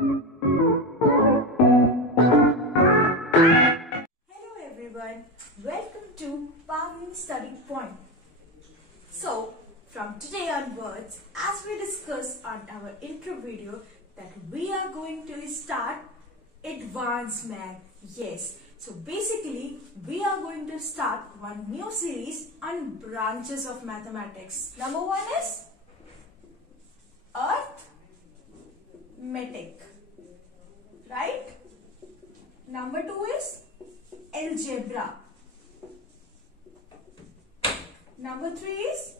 everyone, welcome to Pavni Study Point. So, from today onwards, as we discussed on our intro video, that we are going to start Advanced Math. Yes, so basically, we are going to start one new series on branches of mathematics. Number one is arithmetic, right? Number two is algebra. Number three is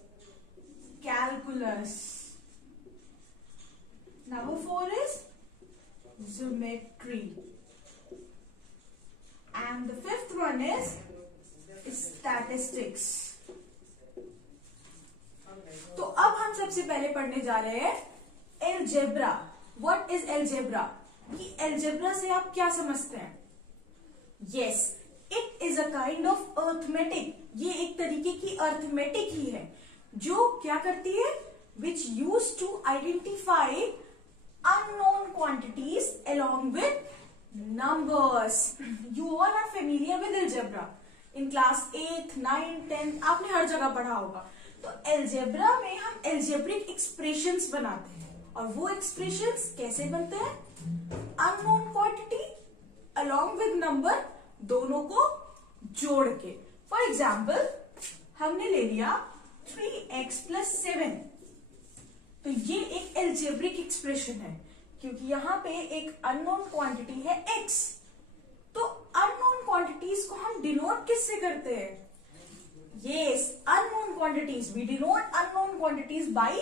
calculus. Number four is geometry. And the fifth one is statistics. तो अब हम सबसे पहले पढ़ने जा रहे हैं algebra. What is algebra? कि algebra से आप क्या समझते हैं? Yes, it is a kind of arithmetic. ये एक तरीके की arithmetic ही है जो क्या करती है? Which used to identify unknown quantities along with numbers. You all are familiar with algebra. In class 8th, 9th, 10th आपने हर जगह पढ़ा होगा. तो algebra में हम algebraic expressions बनाते हैं और वो expressions कैसे बनते हैं? Unknown quantity along with number दोनों को जोड़ के. For example, हमने ले लिया 3x plus 7. तो ये एक algebraic expression है क्योंकि यहाँ पे एक unknown quantity है x. तो unknown quantities को हम denote किससे करते हैं? Yes, unknown quantities. We denote unknown quantities by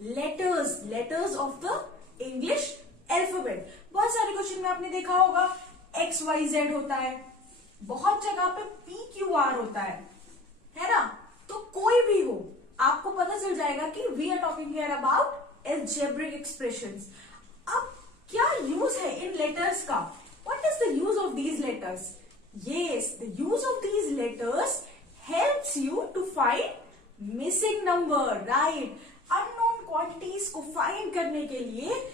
letters of the English alphabet. बहुत सारे क्वेश्चन में आपने देखा होगा x, y, z होता है. बहुत जगह पे p, q, r होता है ना? तो कोई भी हो आपको पता चल जाएगा कि we are talking here about algebraic expressions. अब क्या यूज है इन लेटर्स का? What is the use of these letters? Yes, the use of these letters helps you to find missing number, right? Unknown quantities को find करने के लिए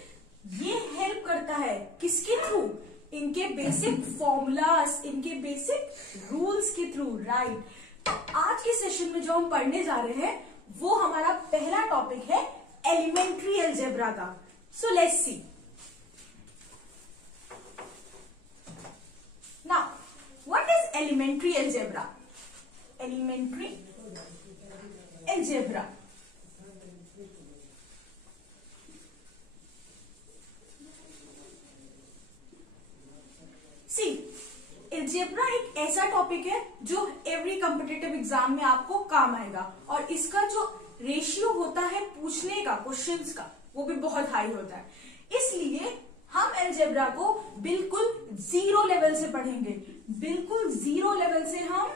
ये help करता है. किसके थ्रू? इनके बेसिक फॉर्मूलास, इनके बेसिक रूल्स के थ्रू, राइट? तो आज के सेशन में जो हम पढ़ने जा रहे हैं वो हमारा पहला टॉपिक है एलिमेंट्री अलजेब्रा का. So let's see. Now what is elementary algebra? Elementary algebra see, algebra एक ऐसा टॉपिक है जो एवरी कॉम्पिटिटिव एग्जाम में आपको काम आएगा और इसका जो रेशियो होता है पूछने का क्वेश्चंस का वो भी बहुत हाई होता है. इसलिए हम अलजेब्रा को बिल्कुल जीरो लेवल से पढ़ेंगे. बिल्कुल जीरो लेवल से हम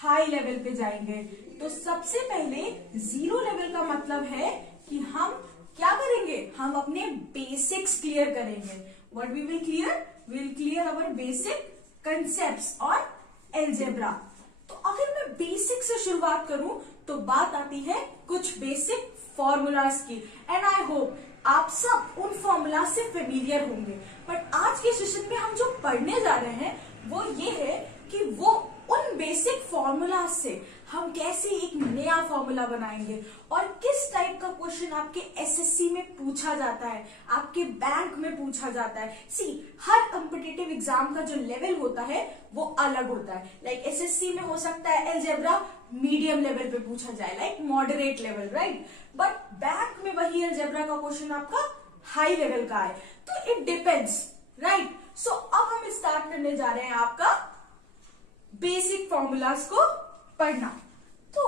हाई लेवल पे जाएंगे. तो सबसे पहले जीरो लेवल का मतलब है कि हम क्या करेंगे? हम अपने बेसिक्स क्लियर करेंगे. What we will clear? We'll clear our basic concepts on algebra. तो अगर मैं बेसिक से शुरुआत करूं तो बात आती है कुछ बेसिक फॉर्मूलाज की. एंड आई होप आप सब उन फॉर्मूला से फेमिलियर होंगे. बट आज के सेशन में हम जो पढ़ने जा रहे हैं वो ये है कि वो उन बेसिक फॉर्मूला से हम कैसे एक नया फॉर्मूला बनाएंगे और किस टाइप का क्वेश्चन आपके एसएससी में पूछा जाता है, आपके बैंक में पूछा जाता है. सी, हर कॉम्पिटिटिव एग्जाम का जो लेवल होता है वो अलग होता है. लाइक एसएससी में हो सकता है अलजेब्रा मीडियम लेवल पे पूछा जाए, like moderate level, right? But bank में वही अलजेब्रा का क्वेश्चन आपका हाई लेवल का है. तो इट डिपेंड्स, राइट? सो अब हम स्टार्ट करने जा रहे हैं आपका बेसिक फॉर्मूलाज को पढ़ना. तो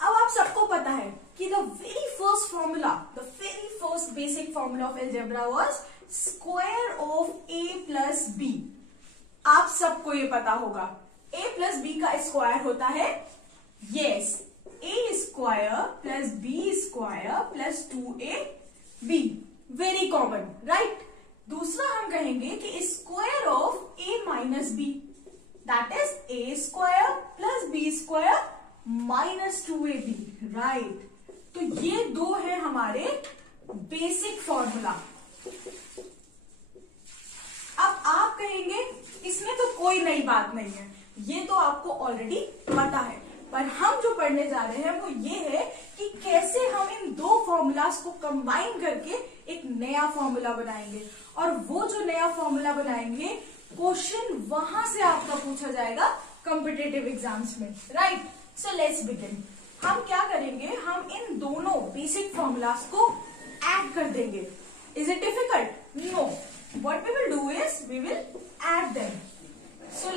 अब आप सबको पता है कि the very first formula, the very first basic formula of algebra was square of a plus b. आप सबको ये पता होगा. ए प्लस बी का स्क्वायर होता है, yes, a square plus b square plus 2ab. Very common, right? दूसरा हम कहेंगे कि square of a minus b, that is a square plus b b square minus 2ab, right. तो ये दो है हमारे बेसिक फॉर्मूला। अब आप कहेंगे इसमें तो कोई नई बात नहीं है, ये तो आपको ऑलरेडी पता है, पर हम जो पढ़ने जा रहे हैं वो ये है कि कैसे हम इन दो फॉर्मूलाज को कंबाइन करके एक नया फॉर्मूला बनाएंगे, और वो जो नया फॉर्मूला बनाएंगे क्वेश्चन वहां से आपका पूछा जाएगा कॉम्पिटिटिव एग्जाम्स में, राइट। So let's begin. हम क्या करेंगे, हम इन दोनों बेसिक फॉर्मूलाज को ऐड कर देंगे। Is it difficult? No. What we will do is we will add them. So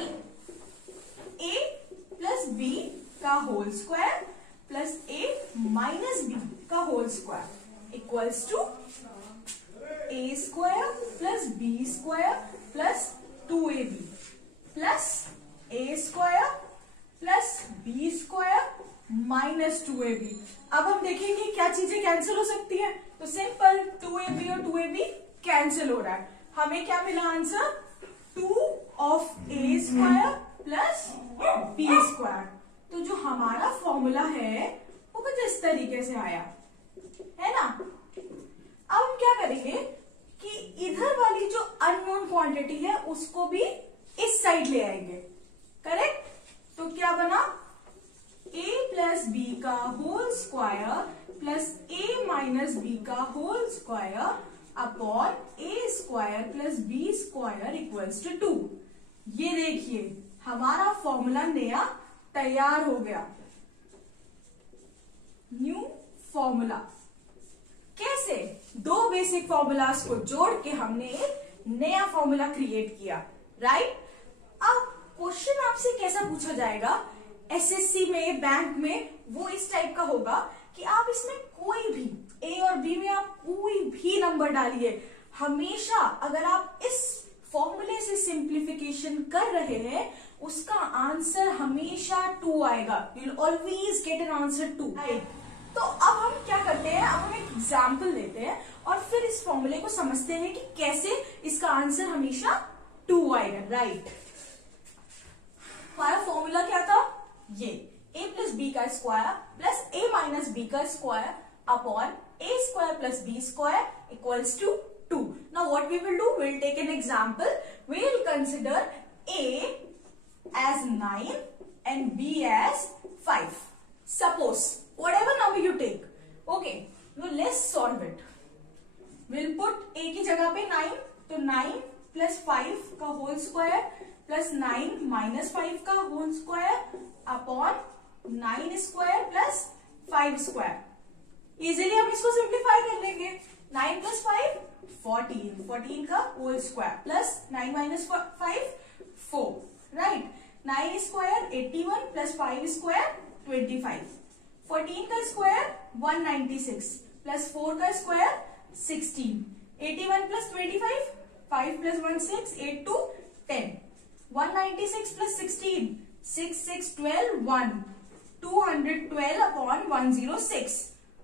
a plus b का whole square plus a minus b का whole square equals to a square plus b square plus 2ab plus a square plus b square minus 2ab। अब हम देखेंगे क्या चीजें cancel हो सकती है। तो सिंपल 2ab और 2ab कैंसिल हो रहा है, हमें क्या मिला answer 2 of a square plus b square. तो जो हमारा फॉर्मूला है वो कुछ इस तरीके से आया है ना। अब हम क्या करेंगे कि इधर वाली जो अननोन क्वांटिटी है उसको भी इस साइड ले आएंगे, करेक्ट। तो क्या बना a प्लस बी का whole square plus a minus b का whole square upon a square plus b square equals to 2। ये देखिए हमारा फॉर्मूला नया तैयार हो गया, न्यू फॉर्मूला। कैसे? दो बेसिक फॉर्मूलाज को जोड़ के हमने एक नया फॉर्मूला क्रिएट किया, राइट। अब क्वेश्चन आपसे कैसा पूछा जाएगा एसएससी में, बैंक में, वो इस टाइप का होगा कि आप इसमें कोई भी ए और बी में आप कोई भी नंबर डालिए, हमेशा अगर आप इस फॉर्मूले से सिंप्लीफिकेशन कर रहे हैं उसका आंसर हमेशा 2 आएगा। You will always get an answer 2। तो अब हम क्या करते हैं, अब हम एक एग्जाम्पल लेते हैं और फिर इस फॉर्मूले को समझते हैं कि कैसे इसका आंसर हमेशा 2 आएगा, राइट। हमारा फॉर्मूला क्या था, ये a प्लस बी का square plus a minus b का square upon a square plus b square equals to 2. Now what we will do, we will take an example. We will consider a as 9 and b as 5. Suppose whatever number you take, okay, now let's solve it. We'll put a की जगह पे 9, तो 9 plus 5 का whole square plus 9 minus 5 का whole square upon 9 square plus 5 square. Easily हम इसको simplify कर लेंगे। 9 प्लस 5 14 का whole square plus 9 minus 5 4, right. 9 square 81 plus 5 square 25। 14 का स्क्वायर 196 प्लस 4 का square 16। 81 plus 25 5 plus 1 6 8 2 10। 196 plus 16 6 6 12 1 212 upon 106.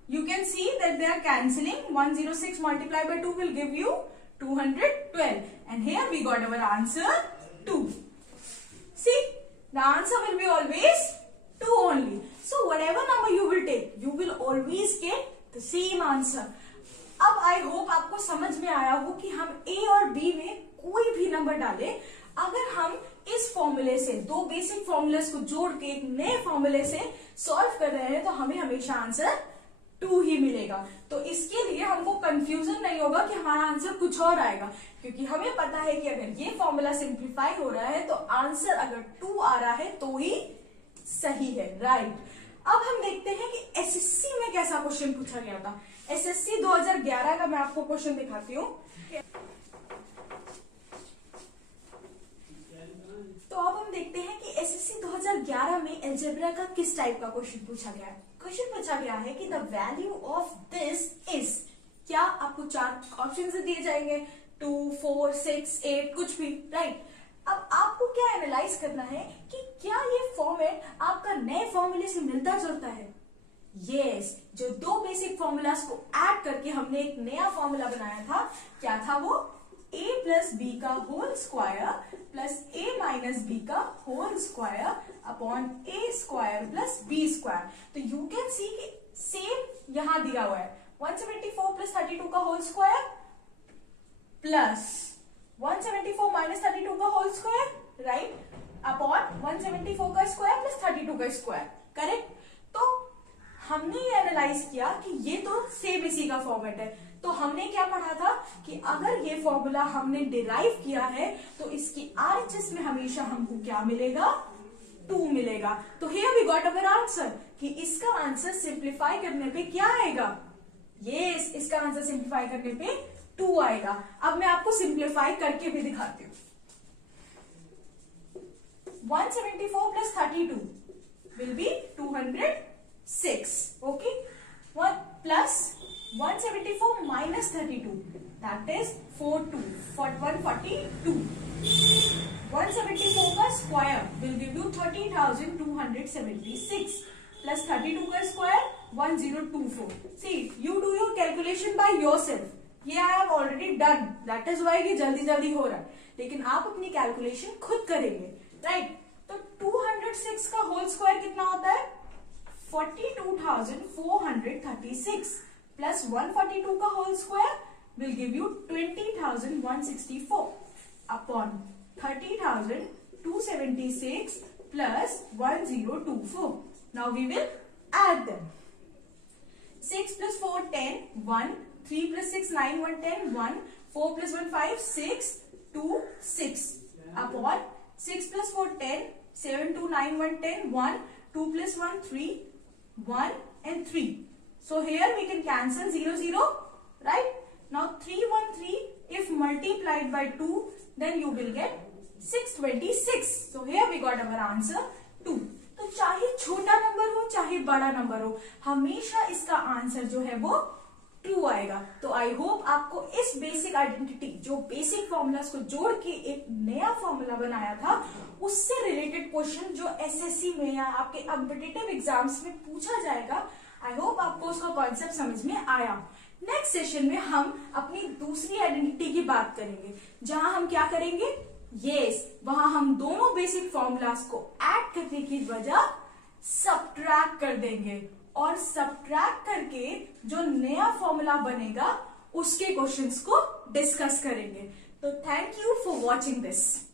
You can see that they are cancelling. 106 multiplied by 2 will give you 212, and here we got our answer 2. See, the answer will be always 2 only. So whatever number you will take, you will always get the same answer. अब I hope आपको समझ में आया हो कि हम A और B में कोई भी नंबर डालें, अगर हम इस फॉर्मूले से दो बेसिक फॉर्मूलेस को जोड़ के एक नए फॉर्मूले से सॉल्व कर रहे हैं तो हमें हमेशा आंसर 2 ही मिलेगा। तो इसके लिए हमको कंफ्यूजन नहीं होगा कि हमारा आंसर कुछ और आएगा, क्योंकि हमें पता है कि अगर ये फॉर्मूला सिंप्लीफाई हो रहा है तो आंसर अगर 2 आ रहा है तो ही सही है, राइट। अब हम देखते हैं कि एसएससी में कैसा क्वेश्चन पूछा गया था। एसएससी 2011 का मैं आपको क्वेश्चन दिखाती हूँ। तो अब हम देखते हैं कि एसएससी 2011 में अलजेब्रा का किस टाइप का क्वेश्चन पूछा गया है। क्वेश्चन पूछा गया है कि the value of this is, क्या आपको 4 ऑप्शन से दिए जाएंगे, 2 4 6 8 कुछ भी, राइट। अब आपको क्या एनालाइज करना है कि क्या ये फॉर्मेट आपका नए फॉर्मूले से मिलता जुलता है। यस, जो दो बेसिक फॉर्मूलाज को ऐड करके हमने एक नया फॉर्मूला बनाया था, क्या था वो, ए प्लस बी का होल स्क्वायर प्लस ए माइनस बी का होल स्क्वायर अपॉन ए स्क्वायर प्लस बी स्क्वायर। तो यू कैन सी कि सेम यहां दिया हुआ है 174 प्लस 32 का होल स्क्वायर प्लस 174 माइनस 32 का होल स्क्वायर, राइट, अपॉन 174 का स्क्वायर प्लस 32 का स्क्वायर, करेक्ट। तो हमने ये एनालाइज किया कि ये तो सेम इसी का फॉर्मेट है। तो हमने क्या पढ़ा था कि अगर ये फॉर्मूला हमने डिराइव किया है तो इसकी आरएचएस में हमेशा हमको क्या मिलेगा, 2 मिलेगा। तो here we got our answer कि इसका आंसर सिंप्लीफाई करने पे क्या आएगा, यस, इसका आंसर सिंप्लीफाई करने पे 2 आएगा। अब मैं आपको सिंप्लीफाई करके भी दिखाती हूँ। 174 plus 32 will be 206, okay, 1 plus 174 minus 32, that is 142. 174 का square will give you 13,276 plus 32 का square 1024. See, you do your calculation by yourself. ये I have already done. That is why ये जल्दी जल्दी हो रहा है, लेकिन आप अपनी कैलकुलेशन खुद करेंगे, राइट। तो 206 का होल स्क्वायर कितना होता है, 42,436 प्लस 142 का whole square will give you 20,164 upon 30,276 plus 1024. Now we will add them. 6 plus 4 10 1, 3 plus 6 9 1 10 1, 4 plus 1 5 6 2 6 upon 6 plus 4 10 7 2 9 1 10 1, 2 plus 1 3 1 and 3. So here we can cancel 0 0, right? Now 3 1 3 if multiplied by 2 then you will get 626. So here we got our answer 2. तो चाहे छोटा number हो चाहे बड़ा number हो, हमेशा इसका answer जो है वो ट्रू आएगा। तो आई होप आपको इस बेसिक आइडेंटिटी, जो बेसिक फॉर्मूलाज को जोड़ के एक नया फॉर्मूला बनाया था, उससे रिलेटेड क्वेश्चन जो एसएससी में या आपके कॉम्पिटिटिव एग्जाम्स में पूछा जाएगा, आई होप आपको उसका कॉन्सेप्ट समझ में आया। नेक्स्ट सेशन में हम अपनी दूसरी आइडेंटिटी की बात करेंगे, जहां हम क्या करेंगे, वहां हम दोनों बेसिक फॉर्मूलाज को ऐड करने की वजह सबट्रैक्ट कर देंगे और सबट्रैक्ट करके जो नया फॉर्मूला बनेगा उसके क्वेश्चंस को डिस्कस करेंगे। तो thank you for watching this.